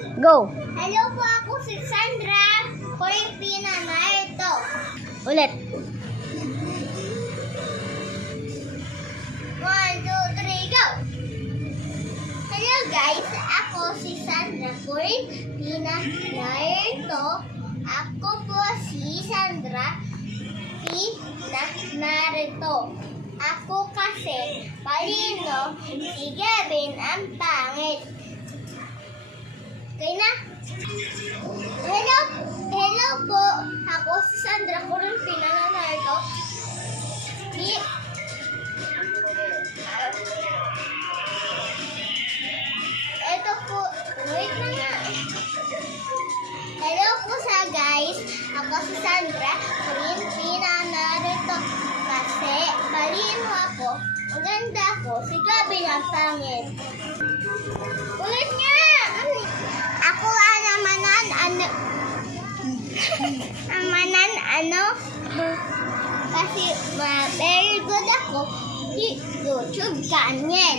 Go! Hello po, ako si Sandra Coripina Narito. Ulit. 1, 2, 3, go! Hello guys, ako si Sandra Coripina Narito. Ako po si Sandra Pina Narito. Ako kasi palino, si Gavin ang pangit. Okay na? Hello po. Ako si Sandra Coripina Narito. Ito po. Wait na nga. Hello po sa guys. Ako si Sandra Coripina Narito. Kasi malino ako. Maganda ako. Si Gabi ang pangit. Ulit nga! Ako kasi very good ako di YouTube channel.